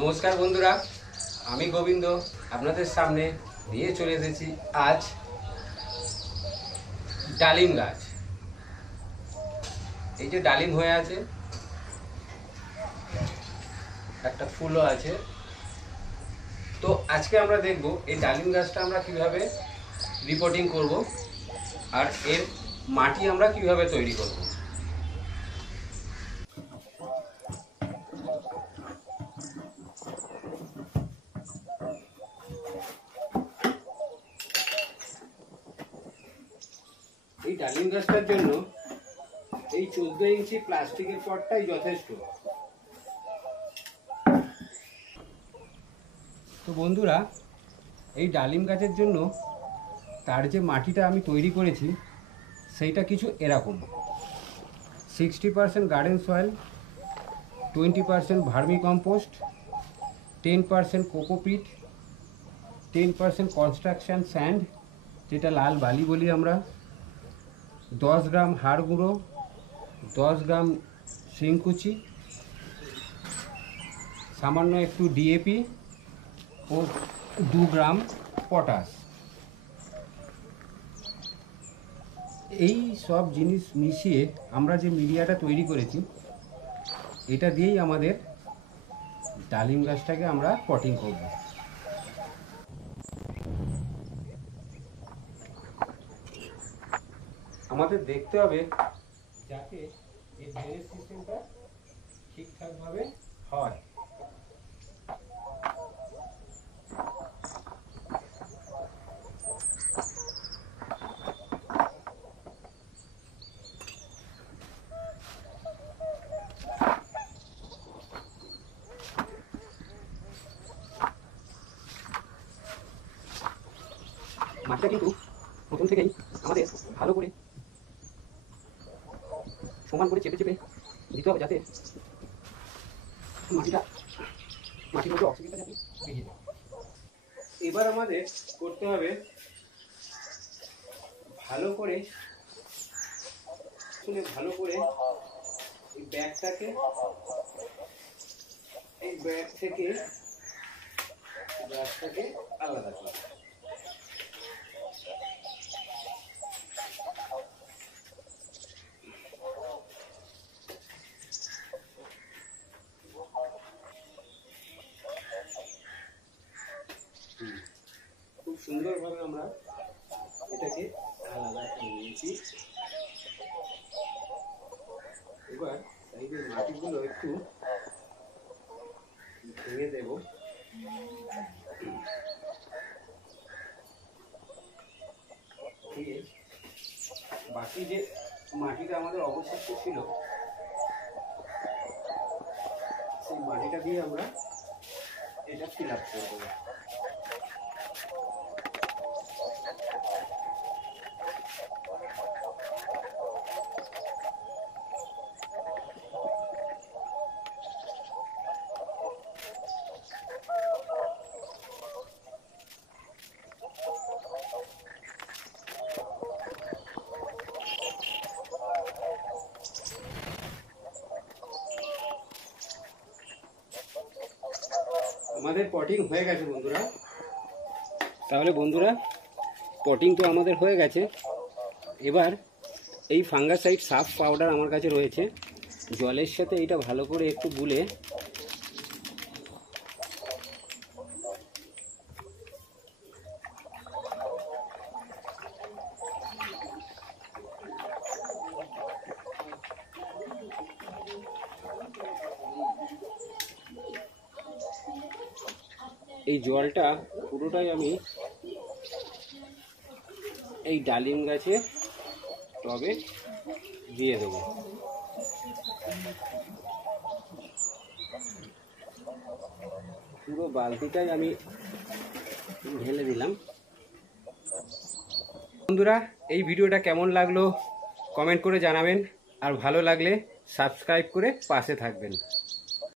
নমস্কার বন্ধুরা, আমি গোবিন্দ আপনাদের সামনে নিয়ে চলে এসেছি আজ ডালিম গাছ। এই যে ডালিম হয়ে আছে, একটা ফুলও আছে। তো আজকে আমরা দেখব এই ডালিম গাছটা আমরা কিভাবে রিপোর্টিং করব আর এর মাটি আমরা কিভাবে তৈরি করব। এই ডালিম গাছটার জন্য এই 14 ইঞ্চি প্লাস্টিকের পটটাই যথেষ্ট। তো বন্ধুরা, এই ডালিম গাছের জন্য তার যে মাটিটা আমি তৈরি করেছি সেইটা কিছু এরকম: 60% garden soil, 20% vermi compost, 10% cocopeat, 10% construction sand যেটা লাল বালি বলি আমরা, 10 গ্রাম হাড় গুঁড়ো, 10 গ্রাম শিংকুচি, সামান্য একটু ডিএপি ও 2 গ্রাম পটাশ। এই সব জিনিস মিশিয়ে আমরা যে মিডিয়াটা তৈরি করেছি এটা দিয়েই আমাদের ডালিম গাছটাকে আমরা পটিং করব। আমাদের দেখতে হবে যাতে এই ড্রেনেজ সিস্টেমটা ঠিকঠাকভাবে হয়। মাটিটা কিন্তু প্রথম থেকেই আমাদের ভালো করে সমান করে চেপে চেপে দিতে হবে যাতে মাটির মধ্যে অক্সিজেনটা যাতে বেরিয়ে যায়। এবার আমাদের করতে হবে ভালো করে এই ব্যাগটাকে এই ব্যাগ থেকে গাছটাকে আলাদা করা। খুব সুন্দরভাবে আমরা এটাকে আলাদা করে নিয়েছি। এবার সাইডের মাটিগুলো একটু ভেঙে দেব। দিয়ে বাকি যে মাটিটা আমাদের অবশিষ্ট ছিল সেই মাটিটা দিয়ে আমরা এটা ফিল আপ করে দেবো। আমাদের পটিং হয়ে গেছে বন্ধুরা। তাহলে বন্ধুরা, পটিং তো আমাদের হয়ে গেছে। এবার এই ফাঙ্গাসাইড সাফ পাউডার আমার কাছে রয়েছে। জলের সাথে এটা ভালো করে একটু গুলে এই জলটা পুরোটাই আমি এই ডালিম গাছে টবে দিয়ে দেবো। পুরো বালতিটাই আমি ঢেলে দিলাম। বন্ধুরা, এই ভিডিওটা কেমন লাগলো কমেন্ট করে জানাবেন, আর ভালো লাগলে সাবস্ক্রাইব করে পাশে থাকবেন।